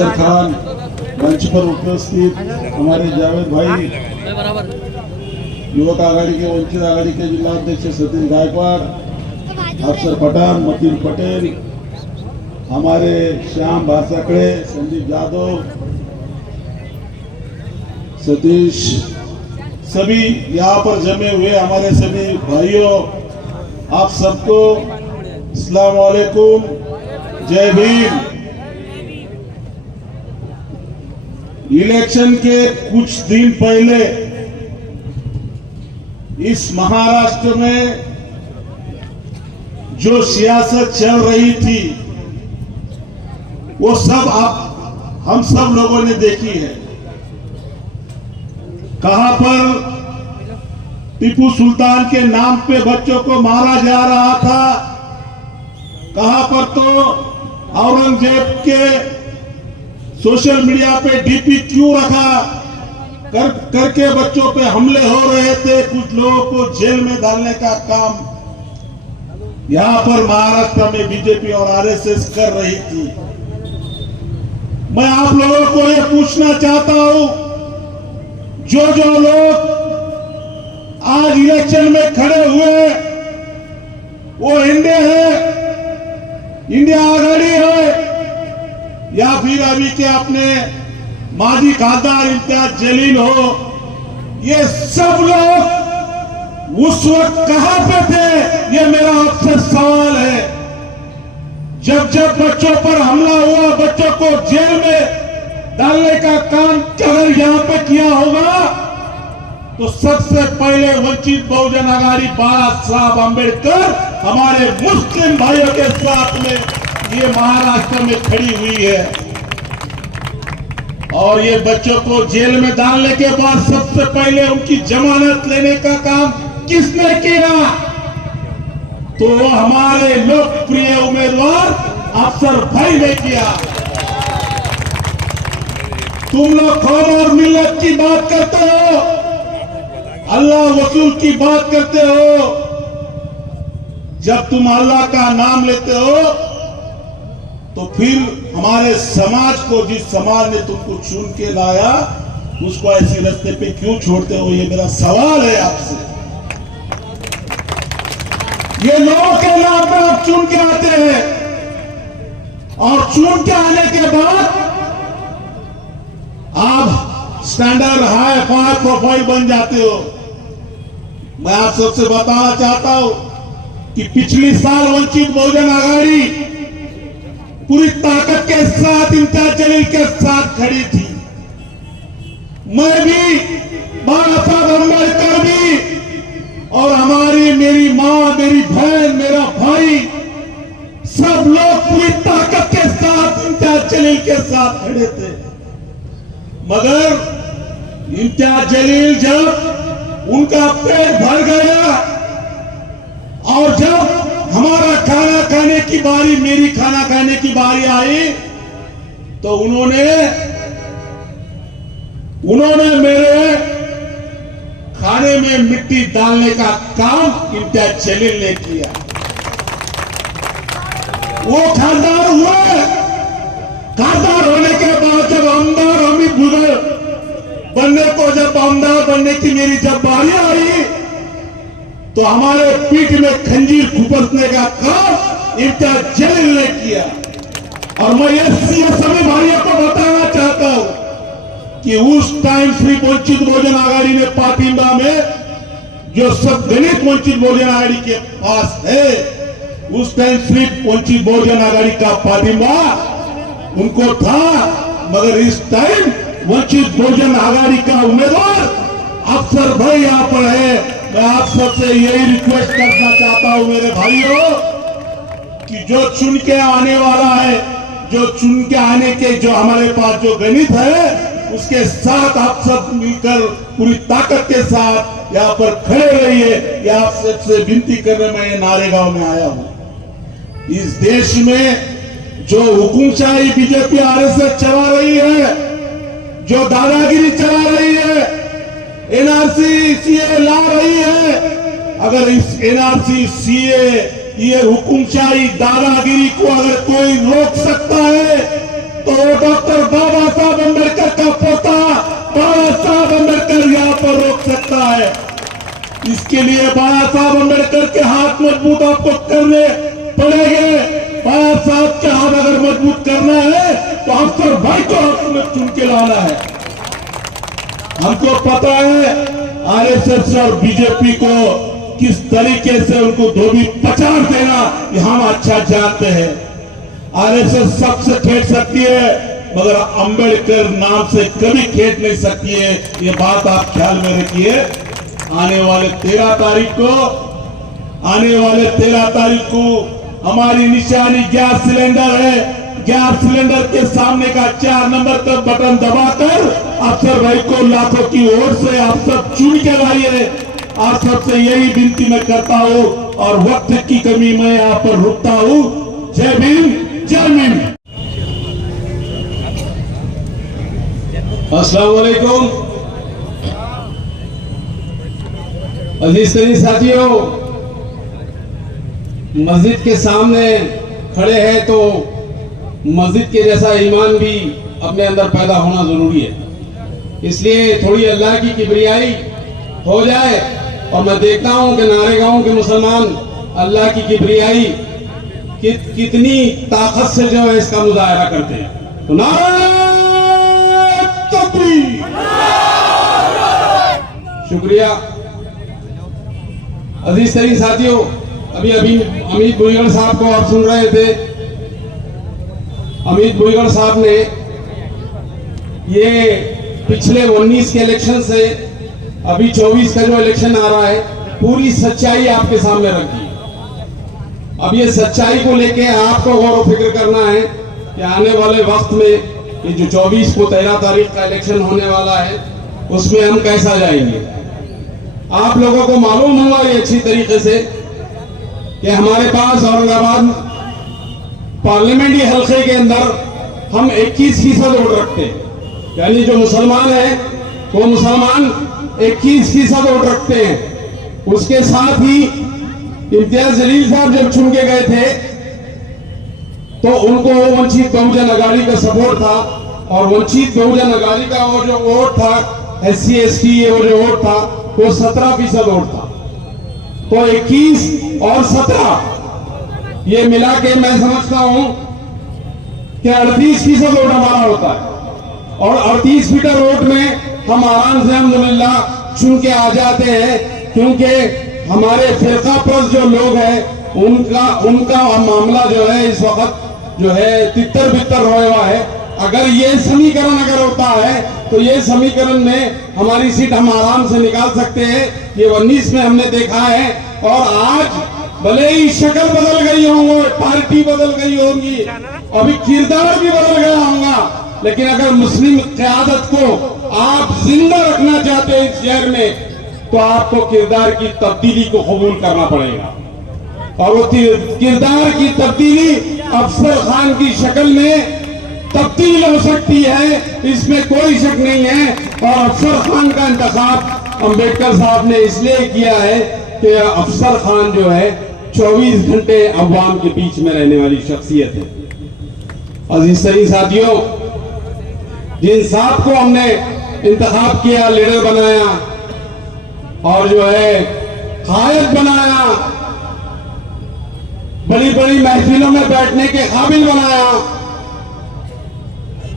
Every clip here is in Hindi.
अफसर खान, मंच पर उपस्थित हमारे जावेद भाई, युवक आघाड़ी के वंचित आघाड़ी के जिला अध्यक्ष सतीश गायकवाड़, अफसर पठान, मतीन पटेल, हमारे श्याम भासाकड़े, संदीप यादव, सतीश, सभी यहाँ पर जमे हुए हमारे सभी भाइयों, आप सबको अस्सलाम वालेकुम, जय भीम। इलेक्शन के कुछ दिन पहले इस महाराष्ट्र में जो सियासत चल रही थी वो सब हम सब लोगों ने देखी है। कहां पर टीपू सुल्तान के नाम पे बच्चों को मारा जा रहा था, कहां पर तो औरंगजेब के सोशल मीडिया पे डीपी क्यों रखा करके बच्चों पे हमले हो रहे थे, कुछ लोगों को जेल में डालने का काम यहां पर महाराष्ट्र में बीजेपी और आरएसएस कर रही थी। मैं आप लोगों को यह पूछना चाहता हूं, जो लोग आज इलेक्शन में खड़े हुए वो इंडिया है, इंडिया आघाड़ी है, या फिर अभी के अपने माजी खासदार इम्तियाज जलील हो, ये सब लोग उस वक्त कहां पे थे, ये मेरा आपसे सवाल है। जब जब बच्चों पर हमला हुआ, बच्चों को जेल में डालने का काम अगर यहां पे किया होगा तो सबसे पहले वंचित बहुजन आघाड़ी बाबा साहब आंबेडकर हमारे मुस्लिम भाइयों के साथ में ये महाराष्ट्र में खड़ी हुई है। और ये बच्चों को जेल में डालने के बाद सबसे पहले उनकी जमानत लेने का काम किसने किया? तो हमारे लोकप्रिय उम्मीदवार अफसर भाई ने किया। तुम लोग कौम और मिल्लत की बात करते हो, अल्लाह वसूल की बात करते हो। जब तुम अल्लाह का नाम लेते हो तो फिर हमारे समाज को, जिस समाज ने तुमको चुन के लाया, उसको ऐसे रास्ते पे क्यों छोड़ते हो? ये मेरा सवाल है आपसे। ये लोगों के नाम पे आप चुन के आते हैं और चुन के आने के बाद आप स्टैंडर्ड हाई फाई प्रोफाइल बन जाते हो। मैं आप सबसे बताना चाहता हूं कि पिछली साल वंचित बहुजन आघाड़ी पूरी ताकत के साथ इम्तियाज जलील के साथ खड़ी थी। मैं भी, बाबा साहब अम्बेडकर भी, और हमारी मेरी मां, मेरी बहन, मेरा भाई, सब लोग पूरी ताकत के साथ इम्तियाज जलील के साथ खड़े थे। मगर इम्तियाज जलील जब उनका पेट भर गया और जब हमारा खाना खाने की बारी, मेरी खाना खाने की बारी आई, तो उन्होंने मेरे खाने में मिट्टी डालने का काम इम्तियाज जलील ने किया। वो खासदार हुए, खासदार होने के बाद जब आमदार अमित बुजुर्ग बनने को, जब आमदार बनने की मेरी जब बारी आई, तो हमारे पीठ में खंजीर खुपसने का काम इम्तियाज जलील ने किया। और मैं ये सभी भाइयों को बताना चाहता हूं कि उस टाइम सिर्फ वंचित बहुजन आघाड़ी ने पाटिंबा में, जो सब गणित वंचित बहुजन आघाड़ी के पास है, उस टाइम सिर्फ वंचित बहुजन आघाड़ी का पाटिंबा उनको था। मगर इस टाइम वंचित बहुजन आघाड़ी का उम्मीदवार अफसर भाई यहां पर है। मैं आप सबसे यही रिक्वेस्ट करना चाहता हूं मेरे भाइयों कि जो चुन के आने वाला है, जो चुन के आने के जो हमारे पास जो गणित है, उसके साथ आप सब मिलकर पूरी ताकत के साथ यहाँ पर खड़े रहिए। ये आप सबसे विनती करने में नारेगांव में आया हूं। इस देश में जो हुकुमशाही बीजेपी आरएसएस चला रही है, जो दादागिरी चला रही है, एनआरसी सीए ला रही है, अगर इस एनआरसी सीए ये हुकुमशाही दादागिरी को अगर कोई रोक सकता है तो डॉक्टर बाबा साहब अम्बेडकर का पोता बाबा साहब अम्बेडकर यहाँ पर रोक सकता है। इसके लिए बाबा साहब अम्बेडकर के हाथ मजबूत आपको करने पड़ेंगे। बाबा साहब के हाथ अगर मजबूत करना है तो अफसर भाई को आपको चुन के लाना है। हमको पता है आरएसएस और बीजेपी को किस तरीके से उनको धोबी पचार देना ये हम अच्छा जानते हैं। आरएसएस सबसे खेल सकती है मगर अंबेडकर नाम से कभी खेल नहीं सकती है। ये बात आप ख्याल में रखिए। आने वाले 13 तारीख को हमारी निशानी गैस सिलेंडर है। गैस सिलेंडर के सामने का 4 नंबर का बटन दबाकर अफसर भाई को लाखों की ओर से आप सब चुन के लाइए। आप सबसे यही विनती मैं करता हूँ और वक्त की कमी में यहाँ पर रुकता हूँ। जय भीम, जय भीम। अस्सलाम वालेकुम। अजीज तरीन साथियों, मस्जिद के सामने खड़े हैं तो मस्जिद के जैसा ईमान भी अपने अंदर पैदा होना जरूरी है। इसलिए थोड़ी अल्लाह की किबरियाई हो जाए। और मैं देखता हूं कि नारेगांव के मुसलमान अल्लाह की किबरियाई कितनी ताकत से जो है इसका मुजाहरा करते हैं। तो नारे तकबीर। शुक्रिया। अजीज तरीन साथियों, अभी अमित भुईगढ़ साहब को आप सुन रहे थे। अमित भुईगढ़ साहब ने ये पिछले 19 के इलेक्शन से अभी 24 का जो इलेक्शन आ रहा है पूरी सच्चाई आपके सामने रखी। अब ये सच्चाई को लेके आपको गौर व फिक्र करना है कि आने वाले वक्त में ये जो 24 को 13 तारीख का इलेक्शन होने वाला है उसमें हम कैसा जाएंगे। आप लोगों को मालूम हुआ ये अच्छी तरीके से कि हमारे पास औरंगाबाद पार्लियामेंट्री हल्के के अंदर हम 21% वोट रखते हैं। यानी जो मुसलमान है वो मुसलमान 21% वोट रखते हैं। उसके साथ ही इम्तियाज जलील साहब जब चुन के गए थे तो उनको वंचित बहुजन अघाड़ी का सपोर्ट था और वंचित बहुजन अघाड़ी का वो जो वोट था SC ST वो जो वोट था वो 17% वोट था। तो 21 और 17 ये मिला के मैं समझता हूं कि 38% वोट हमारा होता है। और 38% वोट में हम आराम से अल्हम्दुलिल्लाह चुन के आ जाते हैं, क्योंकि हमारे फिरका परस्त जो लोग हैं उनका मामला जो है इस वक्त जो है तितर बितर रोया हुआ है। अगर ये समीकरण अगर होता है तो ये समीकरण में हमारी सीट हम आराम से निकाल सकते हैं। ये 19 में हमने देखा है। और आज भले ही शक्ल बदल गई होंगी, पार्टी बदल गई होंगी, अभी किरदार भी बदल गया होगा, लेकिन अगर मुस्लिम क़यादत को आप जिंदा रखना चाहते हैं इस शहर में तो आपको किरदार की तब्दीली को कबूल करना पड़ेगा। और वो किरदार की तब्दीली अफसर खान की शक्ल में तब्दील हो सकती है, इसमें कोई शक नहीं है। और अफसर खान का इंतखाब अम्बेडकर साहब ने इसलिए किया है कि अफसर खान जो है 24 घंटे अवाम के बीच में रहने वाली शख्सियत है। अजीज तरीन साथियों, जिन साहब को हमने इंतखाब किया, लीडर बनाया और जो है कायद बनाया, बड़ी बड़ी महफिलों में बैठने के काबिल बनाया,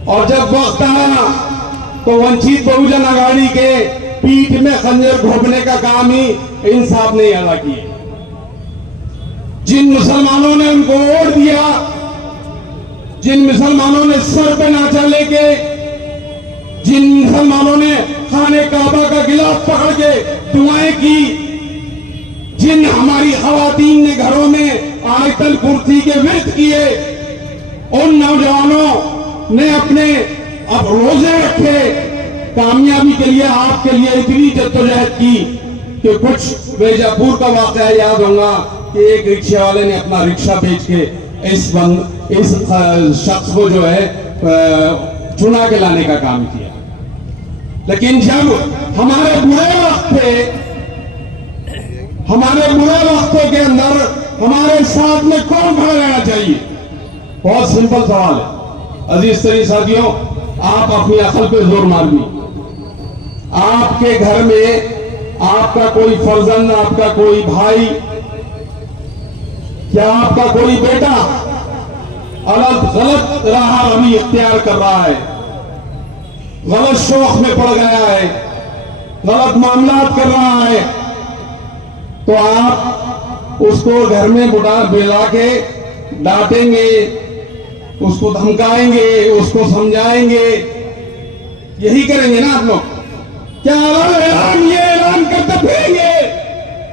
और जब वक्त आया तो वंचित बहुजन अघाड़ी के पीठ में खंजर घोंपने का काम ही इन साहब ने अदा किया। जिन मुसलमानों ने उनको वोट दिया, जिन मुसलमानों ने सर पे नाचा लेके, जिन मुसलमानों ने खाने काबा का गिलाफ पकड़ के दुआएं की, जिन हमारी खवातीन ने घरों में आयतल कुर्सी के विरत किए, उन नौजवानों ने अपने अब रोजे रखे, कामयाबी के लिए आपके लिए इतनी जद्दोजहद की कि कुछ वेजापुर का वाकया याद होगा कि एक रिक्शे वाले ने अपना रिक्शा बेच के इस शख्स को जो है चुना के लाने का काम किया। लेकिन जब हमारे बुरे वक्तों के अंदर हमारे साथ में कौन खड़ा रहना चाहिए? बहुत सिंपल सवाल है। अजीज तरीन साथियों, आप अपनी अकल पे जोर मारिए। आपके घर में आपका कोई फर्जंद, आपका कोई भाई, क्या आपका कोई बेटा गलत राह अभी इख्तियार कर रहा है, गलत शौक में पड़ गया है, गलत मामलात कर रहा है, तो आप उसको घर में बुला के डांटेंगे, उसको धमकाएंगे, उसको समझाएंगे, यही करेंगे ना आप लोग? क्या ये ऐलान करते फिरेंगे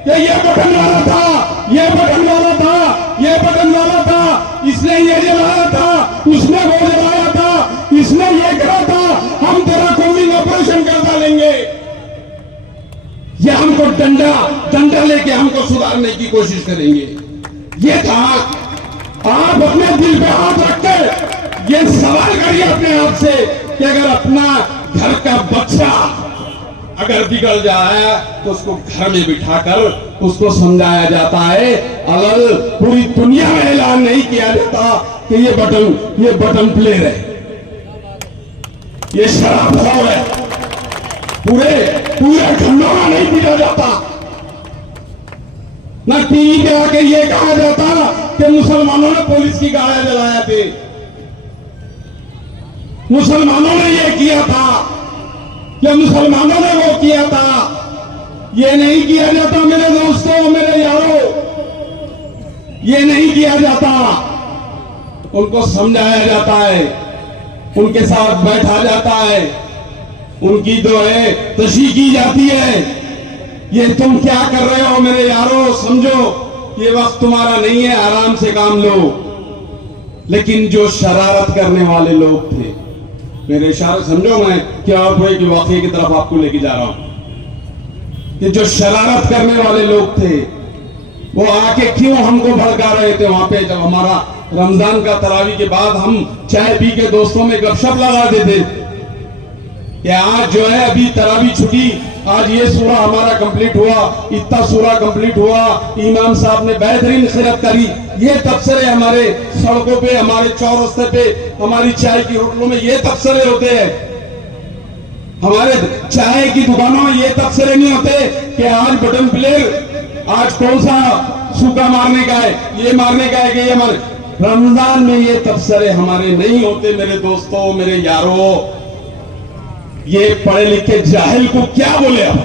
कि ये बटन वाला था, ये बटन वाला था, ये बटन वाला था, इसने ये जलाया था, उसने वो जलाया था, इसने ये करा था, हम तेरा कोविंग ऑपरेशन कर डालेंगे। ये हमको डंडा लेके हमको सुधारने की कोशिश करेंगे। ये था, आप अपने दिल पे हाथ रख के ये सवाल करिए अपने आप से कि अगर अपना घर का बच्चा अगर बिगड़ जाए तो उसको घर में बिठाकर उसको समझाया जाता है। अगर पूरी दुनिया में ऐलान नहीं किया जाता कि ये बटन प्लेयर है, ये शराबखोर है, पूरे घरों में नहीं पीटा जाता, ना टीवी पे आके ये कहा जाता कि मुसलमानों ने पुलिस की गाड़ियां जलाया थे, मुसलमानों ने ये किया था, या मुसलमानों ने वो किया था। ये नहीं किया जाता मेरे दोस्तों, मेरे यारों, ये नहीं किया जाता। उनको समझाया जाता है, उनके साथ बैठा जाता है, उनकी जो है तशरीह की जाती है। ये तुम क्या कर रहे हो मेरे यारों, समझो ये वक्त तुम्हारा नहीं है, आराम से काम लो। लेकिन जो शरारत करने वाले लोग थे, मेरे इशारे समझो, मैं क्या की वाकई की तरफ आपको लेके जा रहा हूं, कि जो शरारत करने वाले लोग थे वो आके क्यों हमको भड़का रहे थे वहां पे, जब हमारा रमजान का तरावी के बाद हम चाय पी के दोस्तों में गपशप लगाते थे कि आज जो है अभी तरावी छुटी, आज ये सूरा हमारा कंप्लीट हुआ, इतना सूरा कंप्लीट हुआ, इमाम साहब ने बेहतरीन खिदमत करी। ये तबसरे हमारे सड़कों पे, हमारे चौरस्ते पे, हमारी चाय की होटलों में ये तबसरे होते हैं। हमारे चाय की दुकानों में ये तबसरे नहीं होते कि आज बटन प्लेयर, आज कौन सा सूखा मारने का है, ये मारने का है कि ये मारने। रमजान में ये तबसरे हमारे नहीं होते मेरे दोस्तों, मेरे यारों। ये पढ़े लिखे जाहिल को क्या बोले अब,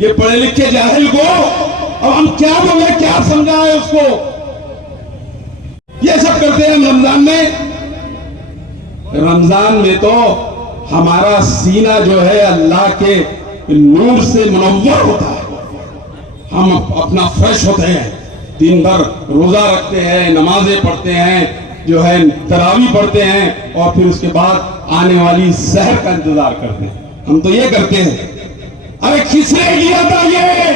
ये पढ़े लिखे जाहिल को अब हम क्या बोले, क्या समझाए उसको? ये सब करते हैं हम रमजान में। रमजान में तो हमारा सीना जो है अल्लाह के नूर से मुनव्वर होता है, हम अपना फ्रेश होते हैं, दिन भर रोजा रखते हैं, नमाजें पढ़ते हैं, जो है तरावी पढ़ते हैं, और फिर उसके बाद आने वाली सहर का इंतजार करते हैं। हम तो ये करते हैं। अरे किसने किया था ये?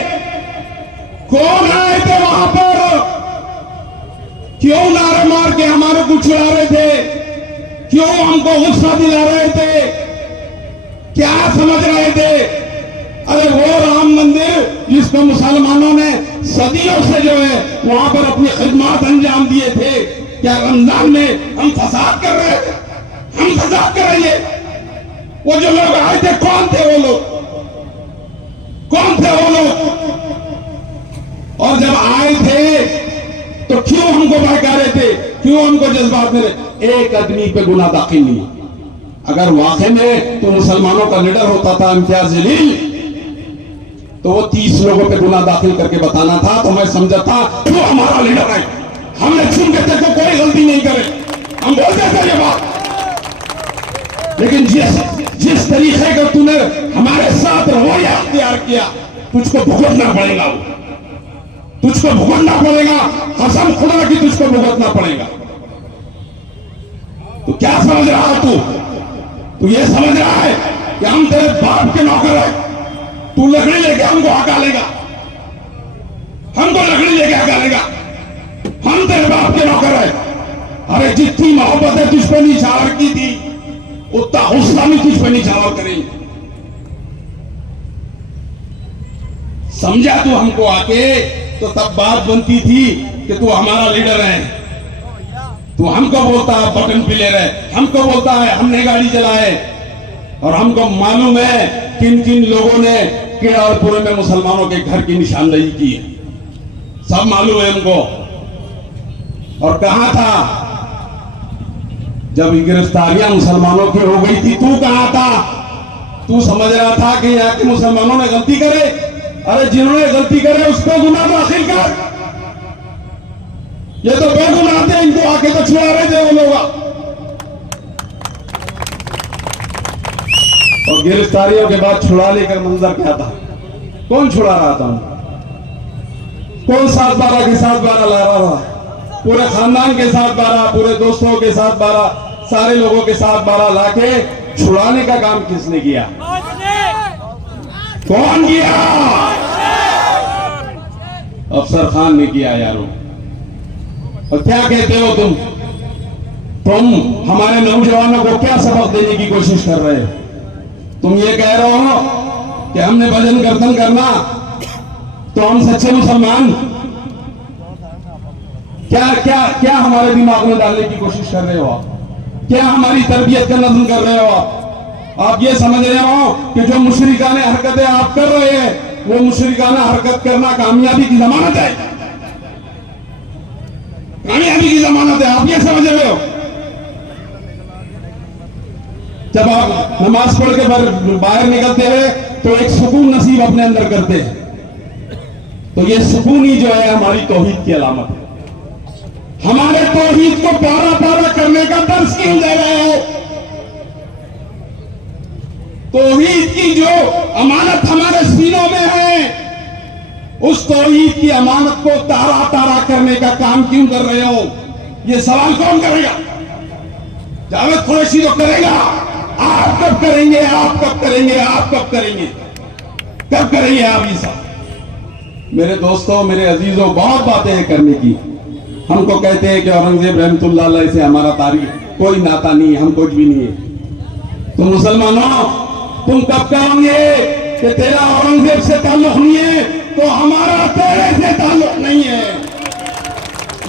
कौन आए थे वहां पर? क्यों नारे मार के हमारे को छुड़ा रहे थे? क्यों हमको गुस्सा दिला रहे थे? क्या समझ रहे थे? अरे वो राम मंदिर जिसको मुसलमानों ने सदियों से जो है वहां पर अपनी खिदमत अंजाम दिए थे, क्या रमजान में हम फसाद कर रहे थे? हम फसाद कर रहे हैं? वो जो लोग आए थे कौन थे वो लोग? कौन थे वो लोग? और जब आए थे तो क्यों हमको बहका रहे थे? क्यों हमको जज्बात में रहे? एक आदमी पे गुनाह दाखिल नहीं। अगर वाकई में तो मुसलमानों का लीडर होता था इम्तियाज जलील, तो वो 30 लोगों पे गुनाह दाखिल करके बताना था, तो मैं समझता वो हमारा लीडर है, हमने छुप के तेरे को कोई गलती नहीं करे, हम बोलते थे ये बात। लेकिन जिस तरीके का तूने हमारे साथ रवैया अख्तियार किया, तुझको भुगतना पड़ेगा, तुझको भुगतना पड़ेगा, कसम खुदा की तुझको भुगतना पड़ेगा। तो क्या समझ रहा है तू ये समझ रहा है कि हम तेरे बाप के नौकर है? तू लकड़ी लेके हमको हका लेगा, हमको लकड़ी लेके हका लेगा, हम तेरे बाप के नौकर है। अरे जितनी मोहब्बत है तुझ पर निछावर की थी, उतना गुस्सा भी तुझ पर निछावर करेंगे। समझा तू हमको आके, तो तब बात बनती थी कि तू हमारा लीडर है। तो हमको बोलता है बटन प्लेयर है, हमको बोलता है हमने गाड़ी चलाए, और हमको मालूम है किन किन लोगों ने केरलपुर में मुसलमानों के घर की निशानदेही की है, सब मालूम है हमको। और कहां था जब गिरफ्तारियां मुसलमानों की हो गई थी? तू कहां था? तू समझ रहा था कि यहाँ के मुसलमानों ने गलती करे? अरे जिन्होंने गलती करे उस पर गुनाह दाखिल कर। ये तो बेगुनाह थे, इनको आके तो छुड़ा रहे थे वो लोग। और गिरफ्तारियों के बाद छुड़ाने का मंजर क्या था? कौन छुड़ा रहा था? कौन 7/12 के साथ 12 ला रहा था? पूरे खानदान के साथ 12, पूरे दोस्तों के साथ 12, सारे लोगों के साथ 12 लाके छुड़ाने का काम किसने किया? कौन किया? अफसर खान ने किया यारों। और क्या कहते हो तुम हमारे नौजवानों को क्या सबक देने की कोशिश कर रहे हो? तुम ये कह रहे हो कि हमने भजन कीर्तन करना तो हम सच्चे मुसलमान? क्या क्या क्या हमारे दिमाग में डालने की कोशिश कर रहे हो आप? क्या हमारी तरबियत का नज़म कर रहे हो आप ये समझ रहे हो कि जो मुशरिकाने हरकतें आप कर रहे हैं वो मुशरिकाना हरकत करना कामयाबी की जमानत है? कामयाबी की जमानत है, आप ये समझ रहे हो? जब आप नमाज पढ़ के बाहर निकलते हैं तो एक सुकून नसीब अपने अंदर करते हैं, तो ये सुकून ही जो है हमारी तौहीद की अलामत है। हमारे तौहीद को पारा पारा करने का दर्स क्यों दे रहे हो? तौहीद की जो अमानत हमारे सीनों में है, उस तौहीद की अमानत को तारा तारा करने का काम क्यों कर रहे हो? ये सवाल कौन करेगा? जावेद कुरैशी तो करेगा। आप कब करेंगे? आप कब करेंगे? आप कब करेंगे? कब करेंगे आप ये सब? मेरे दोस्तों, मेरे अजीजों, बहुत बातें हैं करने की। हमको कहते हैं कि औरंगजेब रहमतुल्लाह अलैह से हमारा तारीख कोई नाता नहीं है, हम कुछ भी नहीं है। तो मुसलमानों, तुम कब कहोगे कि तेरा औरंगजेब से ताल्लुक नहीं है तो हमारा तेरे से ताल्लुक नहीं है?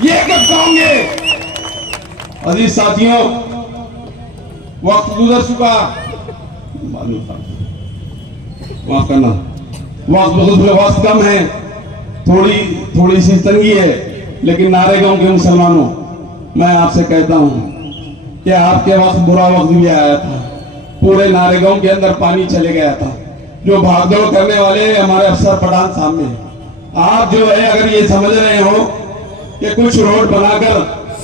ये कब कहोगे? अजीज साथियों, वक्त गुजर चुका, माफ करना, वक्त कम है, थोड़ी सी तंगी है, लेकिन नारेगांव के मुसलमानों, मैं आपसे कहता हूं कि आपके वक्त बुरा वक्त भी आया था। पूरे नारेगांव के अंदर पानी चले गया था। जो भागदौड़ करने वाले हमारे अफसर पठान सामने हैं। आप जो है अगर ये समझ रहे हो कि कुछ रोड बनाकर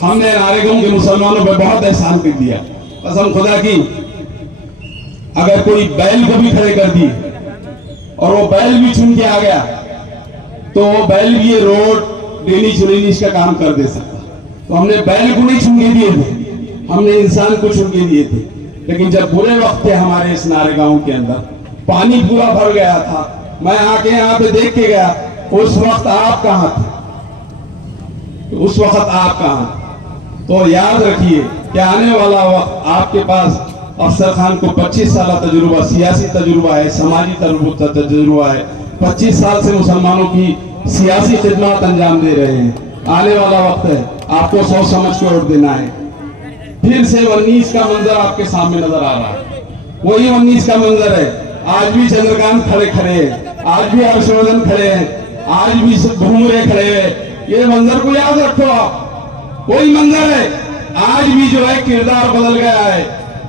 हमने नारेगांव के मुसलमानों पर बहुत एहसान कर दिया, कसम खुदा की, अगर कोई बैल को भी खड़े कर दिए और वो बैल भी चुन के आ गया तो वो बैल भी ये रोड डेली चुनेली का काम कर दे सकता। तो हमने बैल को नहीं चुन के दिए थे, हमने इंसान को चुन के दिए थे। लेकिन जब बुरे वक्त थे हमारे इस नारेगांव के अंदर, पानी पूरा भर गया था, मैं आके यहाँ पे देख के गया, उस वक्त आप कहां थे? उस वक्त आप कहां? तो याद रखिए कि आने वाला वक्त आपके पास अफसर खान को 25 साल तजुर्बा, सियासी तजुर्बा है, समाजी तजुर्बा है, 25 साल से मुसलमानों की सियासी खिदमत अंजाम दे रहे हैं। आने वाला वक्त है, आपको सोच समझ के वोट देना है। फिर से 19 का मंजर आपके सामने नजर आ रहा है, वही 19 का मंजर है। आज भी चंद्रकांत खड़े हैं, आज भी हर्षवर्धन खड़े हैं, आज भी भूमरे खड़े हैं। ये मंजर को याद रखो आप, वही मंजर है। आज भी जो है किरदार बदल गया है,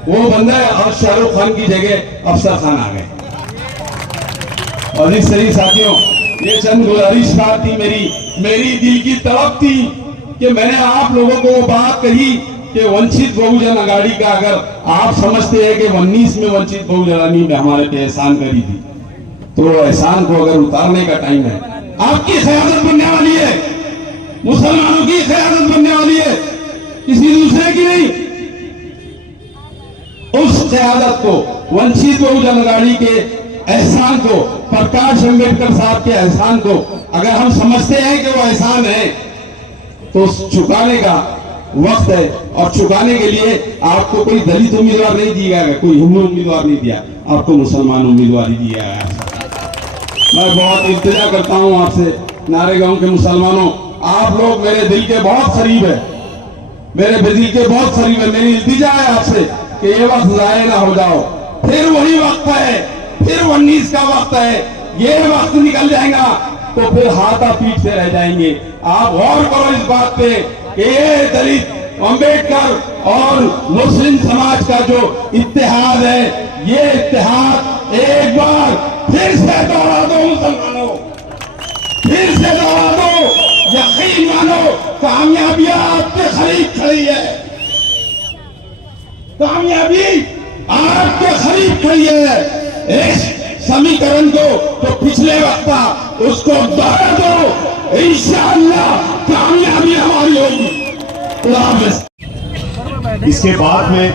वो बंदा है और शाहरुख खान की जगह अफसर खान आ गए। और इस सही साथियों, ये चंद गुजारिश थी मेरी दिल की तड़प थी कि मैंने आप लोगों को वो बात कही कि वंचित बहुजन अघाड़ी का अगर आप समझते हैं कि 19 में वंचित बहुजन ने हमारे पे एहसान करी थी, तो एहसान को अगर उतारने का टाइम है, आपकी क़यादत बनने वाली है, मुसलमानों की क़यादत बनने वाली है, किसी दूसरे की नहीं। उस क़यादत को, वंचित बहुजन अघाड़ी के एहसान को, प्रकाश अंबेडकर साहब के एहसान को अगर हम समझते हैं कि वो एहसान है, तो चुकाने का वक्त है। और चुकाने के लिए आपको कोई दलित उम्मीदवार नहीं दिया गया, कोई हिंदू उम्मीदवार नहीं दिया, आपको मुसलमान उम्मीदवार ही दिया गया। मैं बहुत इल्तिजा करता हूं आपसे, नारेगांव के मुसलमानों, आप लोग मेरे दिल के बहुत करीब है। मेरे वजीर के बहुत करीब है, मेरी इल्तिजा है आपसे कि ये वक्त जाया ना हो जाओ। फिर वही वक्त है, फिर 19 का वक्त है, ये वक्त निकल जाएगा तो फिर हाथा पीठ से रह जाएंगे। आप गौर करो इस बात पे कि ये दलित, अंबेडकर और मुस्लिम समाज का जो इत्तेहाद है, ये इत्तेहाद एक बार फिर से दोहरा दो मुसलमानों, फिर से दोहरा दो। यकीन मानो कामयाबी आपके करीब खड़ी है, कामयाबी आपके करीब खड़ी है। इस समीकरण को तो पिछले वक्त था उसको दोहरा दो, इंशाअल्लाह कामयाबी हमारी होगी। खुदा हाफिज़। इसके बाद में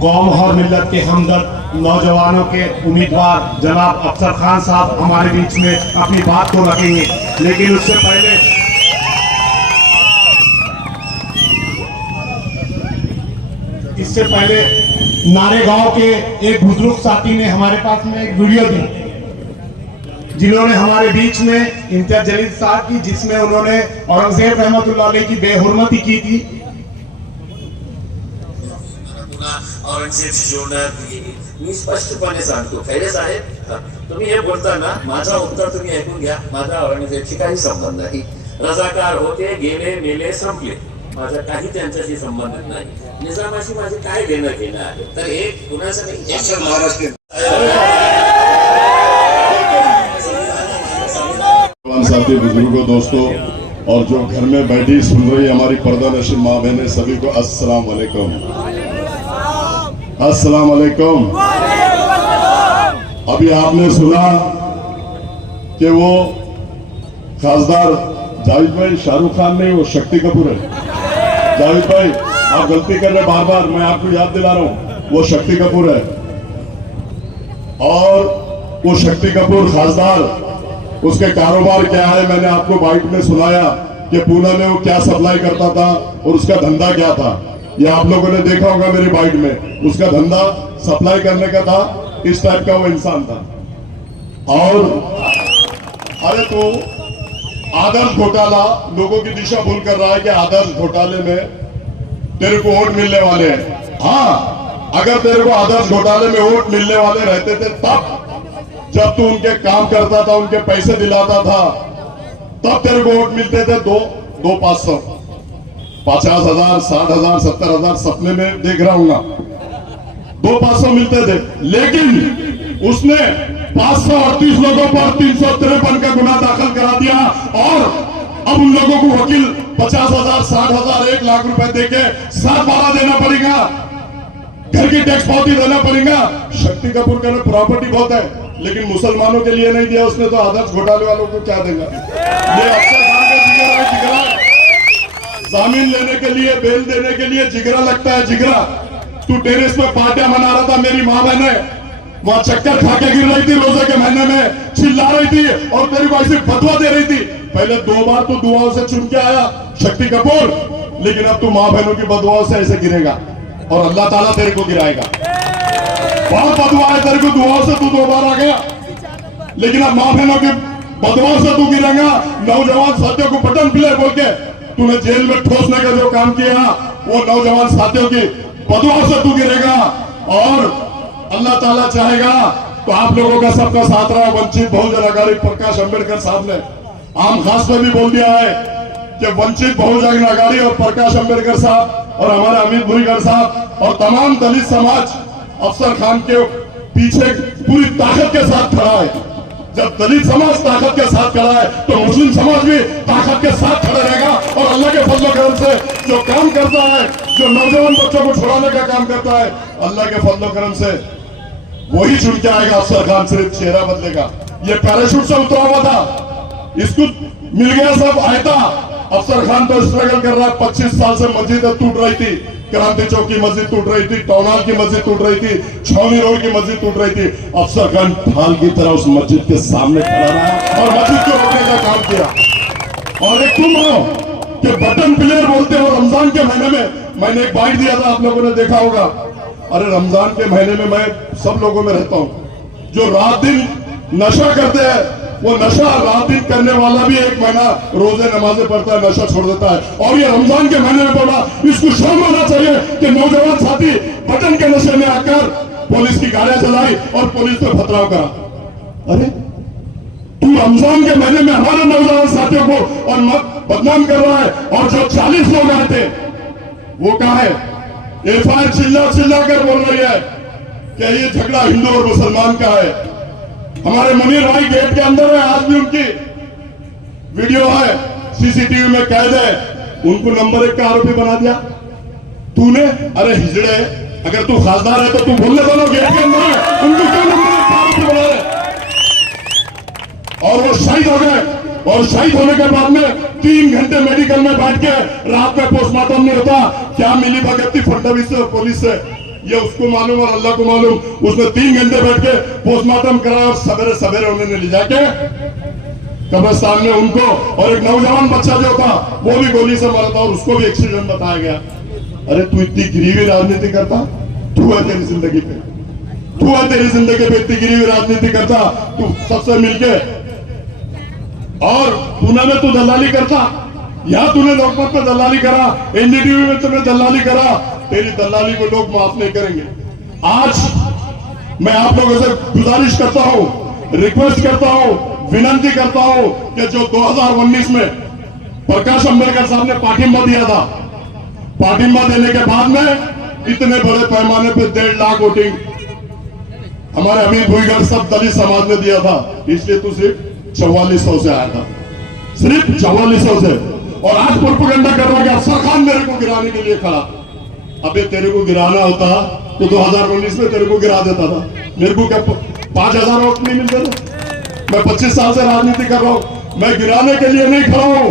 कौम और मिल्लत के हमदर्द नौजवानों के उम्मीदवार जनाब अफसर खान साहब हमारे बीच में अपनी बात को रखेंगे, लेकिन उससे पहले नारेगांव के एक बुजुर्ग साथी ने हमारे पास में एक वीडियो दी, जिन्होंने हमारे बीच में इम्तियाज जलील साहब की, जिसमें उन्होंने औरंगजेब रहमतुल्लाह अलैह की बेहुरमती की थी। औरंगजेब जोडणार मी स्पष्टपणे सांगतो, खैरे साहेब तुम्ही हे बोलताना माझा उत्तर तुम्ही ऐकून घ्या। माझा औरंगजेबशी काही संबंध नाही, रजाकार होते, गेले मेले संपले, माझा काही त्यांच्याशी संबंध नाही, निजामाशी माझे काय देणं घेणं आहे। तर हे कुणाचं नाही, एक महाराष्ट्र साथी बुजुर्गों, दोस्तों और जो घर में बैठी सुन रही हमारी पर्दा नशीन माँ बहनें, सभी को अस्सलाम वालेकुम, अस्सलाम वालेकुम। अभी आपने सुना कि वो खासदार जावेद भाई शाहरुख खान नहीं, वो शक्ति कपूर है। जावेद भाई आप गलती कर रहे बार बार, मैं आपको याद दिला रहा हूं, वो शक्ति कपूर है। और वो शक्ति कपूर खासदार, उसके कारोबार क्या है मैंने आपको बाइट में सुनाया कि पूना में वो क्या सप्लाई करता था और उसका धंधा क्या था। ये आप लोगों ने देखा होगा मेरी बाइट में, उसका धंधा सप्लाई करने का था, इस टाइप का वो इंसान था। और अरे तो आदर्श घोटाला, लोगों की दिशा भूल कर रहा है कि आदर्श घोटाले में तेरे को वोट मिलने वाले हैं। हाँ, अगर तेरे को आदर्श घोटाले में वोट मिलने वाले रहते थे तब, जब तू उनके काम करता था, उनके पैसे दिलाता था, तब तेरे को वोट मिलते थे 500, 50,000, 60,000, 70,000 सपने में देख रहा हूँ, 500 मिलते थे। लेकिन उसने 538 लोगों पर 353 का गुना दाखिल करा दिया और अब उन लोगों को वकील 50,000, 60,000, 1 लाख रुपए देके 7-12 देना पड़ेगा, घर की टैक्स पावती देना पड़ेगा। शक्ति कपूर का प्रॉपर्टी बहुत है, लेकिन मुसलमानों के लिए नहीं दिया उसने, तो आदर्श घोटाले वालों को क्या देगा। ये अफसर खान का जिगरा है, जिगरा। जामीन लेने के लिए, बेल देने के लिए जिगरा लगता है, जिगरा। तू टेरेस पे पार्टियां मना रहा था, मेरी माँ बहने वहां चक्कर खा के गिर रही थी, रोजे के महीने में चिल्ला रही थी और तेरे को ऐसी फतवा दे रही थी। पहले 2 बार तो दुआओं से चुन के आया शक्ति कपूर, लेकिन अब तू माँ बहनों की बदुआओं से ऐसे गिरेगा और अल्लाह ताला तेरे को गिराएगा। बहुत बदुआ है तेरे को, दुआओं से तू 2 बार आ गया, लेकिन अब माँ बहनों की बदुआओं से तू गिरेगा। नौजवान साथियों को बटन प्लेयर बोल के तूने जेल में ठोसने का जो काम किया, वो नौजवान साथियों की बदुआओं से तू गिरेगा। और अल्लाह ताला चाहेगा तो आप लोगों का सबका साथ रहा। वंचित बहुजन अघाड़ी प्रकाश अंबेडकर साहब ने आम खास में भी बोल दिया है कि वंचित बहुजन अघाड़ी और प्रकाश अंबेडकर साहब और हमारे अमित भुईगढ़ साहब और तमाम दलित समाज अफसर खान के पीछे पूरी ताकत के साथ खड़ा है। जब दलित समाज ताकत के साथ खड़ा है तो मुस्लिम समाज भी ताकत के साथ खड़ा रहेगा। और अल्लाह के फजल करम से जो काम करता है, जो नौजवान बच्चों को छुड़ाने का काम करता है, अल्लाह के फजल करम से वही चुन के आएगा अफसर खान, सिर्फ चेहरा बदलेगा। ये पैराशूट से उतरा हुआ था, इसको मिल गया सब आयता। अफसर खान तो स्ट्रगल कर रहा है, 25 साल से मस्जिदें टूट रही थी, क्रांति चौक की मस्जिद टूट रही थी, टौनाल की मस्जिद टूट रही थी, छावनी रोड की मस्जिद टूट रही थी। अफसर खान ढाल की तरह उस मस्जिद के सामने खड़ा रहा और मस्जिद को रोकने का काम किया। और एक तुम हो कि बटन प्लेयर बोलते हो। रमजान के महीने में मैंने एक बाइट दिया था, आप लोगों ने देखा होगा। अरे रमजान के महीने में मैं सब लोगों में रहता हूं, जो रात दिन नशा करते हैं, वो नशा रात दिन करने वाला भी 1 महीना रोजे नमाजें पढ़ता है, नशा छोड़ देता है। और ये रमजान के महीने में पड़ा, इसको शर्म आना चाहिए कि नौजवान साथी बटन के नशे में आकर पुलिस की गाड़ियां चलाई और पुलिस पे पथराव करा। अरे तू रमजान के महीने में हमारे नौजवान साथियों को और बदनाम कर रहा है, और जो 40 लोग आए थे वो कहा है, एफआईआर चिल्ला कर बोल रही है कि ये झगड़ा हिंदू और मुसलमान का है। हमारे मुनीर भाई गेट के अंदर है, आज भी उनकी वीडियो है, सीसीटीवी में कैद है, उनको नंबर 1 का आरोपी बना दिया तूने। अरे हिजड़े, अगर तू खासदार है तो तू बोलने वाला गेट के अंदर है, उनको क्यों नंबर 1 का आरोपी बना रहे? और वो शहीद हो गए, और शहीद होने के बाद में 3 घंटे मेडिकल में बैठ के रात में पोस्टमार्टम नहीं होता। क्या मिली भगत थी फडणवीस से और पुलिस से, ये उसको मालूम और अल्लाह को मालूम। उसने 3 घंटे बैठ के पोस्टमार्टम करा और सवेरे सवेरे उन्होंने ले जाके कब्रिस्तान में उनको, और एक नौजवान बच्चा जो था वो भी गोली से मरा था और उसको भी एक्सीडेंट बताया गया। अरे तू इतनी गिरीवी राजनीति करता, तू है तेरी जिंदगी पे, तू है तेरी जिंदगी पे इतनी गिरीवी राजनीति करता, तू सबसे मिलके। और पुणे में तू दलाली करता, यहां तूने लोकमत पे दलाली करा, एनडीटीवी में तूने दलाली करा, तेरी दलाली को लोग माफ नहीं करेंगे। आज मैं आप लोगों से गुजारिश करता हूं, रिक्वेस्ट करता हूं, विनंती करता हूं कि जो 2019 में प्रकाश अंबेडकर साहब ने पाठिंबा दिया था, पाठिंबा देने के बाद में इतने बड़े पैमाने पे 1.5 लाख वोटिंग हमारे अमीर भुईगढ़ सब दलित समाज ने दिया था, इसलिए तू सिर्फ 4400 से आया था, सिर्फ 4400 से। और आज प्रोपेगेंडा कर रहा है कि अफसर खान मेरे को गिराने के लिए खड़ा। अबे तेरे को गिराना होता तो 2019 में तेरे को गिरा देता था। मेरे को क्या 5000 वोट नहीं मिलते थे? मैं 25 साल से राजनीति कर रहा हूं। मैं गिराने के लिए नहीं खड़ा हूं,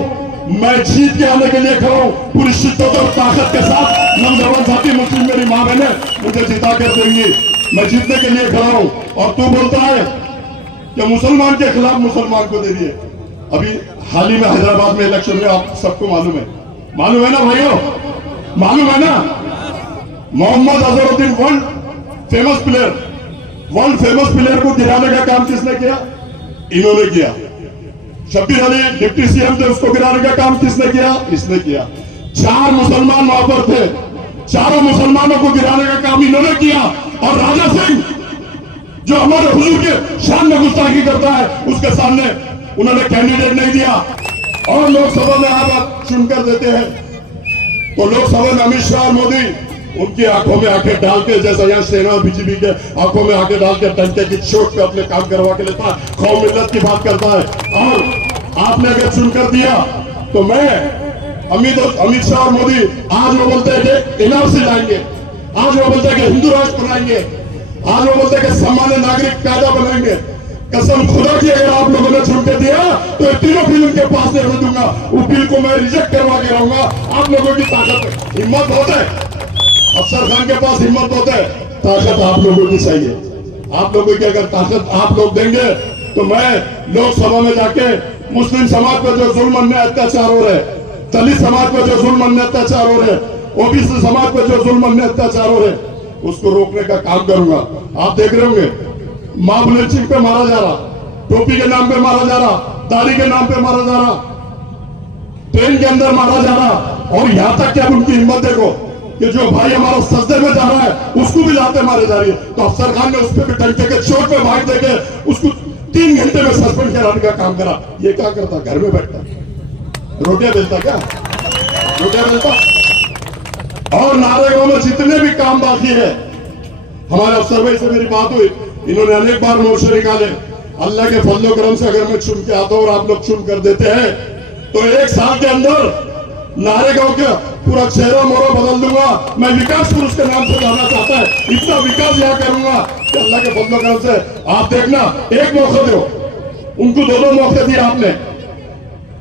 मैं जीत के आने के लिए खड़ा हूं, पूरी शिद्दत और ताकत के साथ। नौजवान साथी मुस्लिम मेरी मां बहने मुझे जिता कर देंगी, मैं जीतने के लिए खड़ा हूं। और तू बोलता है कि मुसलमान के खिलाफ मुसलमान को दे दिए। अभी हाल ही में हैदराबाद में इलेक्शन में आप सबको मालूम है ना भाइयों, मालूम है ना, Mohammad Azharuddin world famous player को गिराने का काम किसने किया? इन्होंने किया। शब्बीर अली डिप्टी सीएम थे, उसको गिराने का काम किसने किया? इसने किया। 4 मुसलमान वहां पर थे, चारों मुसलमानों को गिराने का काम इन्होंने किया। और राजा सिंह जो हमारे हुजूर के शान में गुस्ताखी करता है, उसके सामने उन्होंने कैंडिडेट नहीं दिया। और लोकसभा में आप चुनकर देते हैं, तो लोकसभा में अमित शाह और मोदी उनकी आंखों में आंखें डाल के, जैसा यहाँ सेना और बीजेपी के आंखों में आंखें डाल के डंके की चोट पे अपने काम करवा के लेता है, कौम मिल्लत की बात करता है। और आपने अगर चुनकर दिया तो मैं अमित शाह और मोदी आज वो बोलते हैं कि एनआरसी लाएंगे, आज वो बोलते हैं कि हिंदू राष्ट्र बनाएंगे, आज वो बोलते हैं कि सामान्य नागरिक कायदा बनाएंगे। कसम खुदा की अगर आप लोगों ने चुन के दिया तो ये तीनों बिल उनके पास नहीं दूंगा, वो बिल को मैं रिजेक्ट करवा के रहूंगा। आप लोगों की ताकत हिम्मत बहुत है, अफसर खान के पास हिम्मत बहुत है, ताकत आप लोगों की चाहिए। आप लोगों की अगर ताकत आप लोग देंगे तो मैं लोकसभा में जाके मुस्लिम समाज पर जो जुल्म अन्याय अत्याचार हो रहे, दलित समाज पर जो जुल्म अन्याय अत्याचार हो रहे, ओबीसी समाज पर जो जुल्म अन्याय अत्याचार हो रहे, उसको रोकने का काम करूंगा। आप देख रहे होंगे मां बुलेचिंग पे मारा जा रहा, टोपी के नाम पे मारा जा रहा, दाढ़ी के नाम पे मारा जा रहा, ट्रेन के अंदर मारा जा रहा। और यहां तक कि अब उनकी हिम्मत देखो कि जो भाई हमारा सजदे में जा रहा है उसको भी लाते मारे जा रही है। तो अफसर खान ने उस पर भी टंके के चोट पे मार देके उसको 3 घंटे में सस्पेंड कराने का काम करा। ये क्या करता? घर में बैठता रोटियां बेचता, क्या रोटियां बेचता। और नारेगांव में जितने भी काम बाकी है, हमारे अफसर भाई से मेरी बात हुई, इन्होंने अनेक बार मोर्चे निकाले। अल्लाह के फजलो करम से अगर मैं चुन के आता हूं और आप लोग चुन कर देते हैं तो 1 साल के अंदर नारेगांव का पूरा चेहरा मोहरा बदल दूंगा। मैं विकास पुरुष के नाम से जाना चाहता है, इतना विकास यहाँ करूंगा कि अल्लाह के फजलो करम से आप देखना। एक मौका दो उनको, 2 मौके दिए आपने।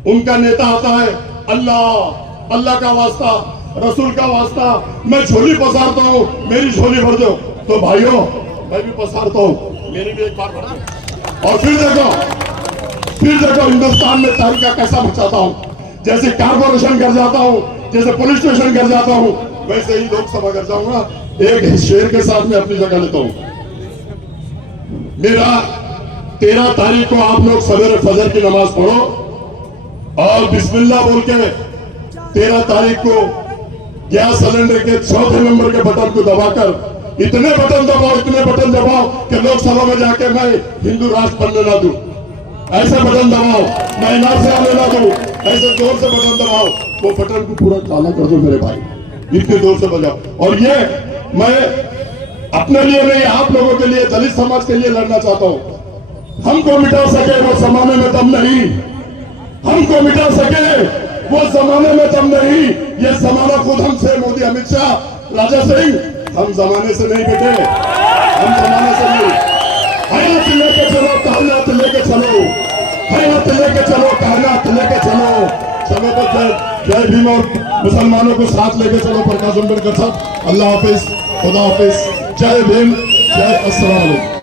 उनका नेता आता है, अल्लाह का वास्ता, रसूल का वास्ता, मैं झोली पसारता हूं, मेरी झोली भर दो। तो भाइयों मैं भी पसारता हूं, मेरी भी एक बार भर दो। और फिर देखो हिंदुस्तान में तहरीका कैसा मचाता हूं। जैसे कारपोरेशन कर जाता हूं, जैसे पुलिस स्टेशन कर जाता हूं, वैसे ही लोकसभा कर जाऊंगा। एक शेर के साथ में अपनी जगह लेता हूं। मेरा 13 तारीख को आप लोग सवेरे फजर की नमाज पढ़ो और बिस्मिल्लाह बोल के 13 तारीख को गैस सिलेंडर के चौथे नंबर के बटन को दबाकर इतने बटन दबाओ कि लोकसभा में जाके मैं हिंदू राष्ट्र बनने ना दूं। ऐसे बटन दबाओ, मैं इनाम से आने ना दूं। ऐसे जोर से बटन दबाओ, वो बटन को पूरा काला कर दो मेरे भाई, इतने जोर से बजाओ। और ये मैं अपने लिए नहीं, आप लोगों के लिए, दलित समाज के लिए लड़ना चाहता हूं। हमको मिटा सके वो जमाने में दम नहीं, हमको मिटा सके वो जमाने में दम नहीं। ये जमाना खुद हमसे, मोदी, अमित शाह, राजा सिंह, हम जमाने से नहीं बेटे, हम जमाने से नहीं। हयात लेके चलो, कायनात लेके चलो, हयात लेके चलो, कायनात लेके चलो। चलो तो जय भीम और मुसलमानों को साथ लेके चलो प्रकाश आंबेडकर साहब। अल्लाह हाफिज, खुदा हाफिज, जय भीम, जय अस्सलाम वालेकुम।